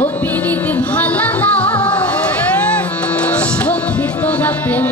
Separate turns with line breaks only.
ও পিরিত ভালা না। সখী তোরা প্রেম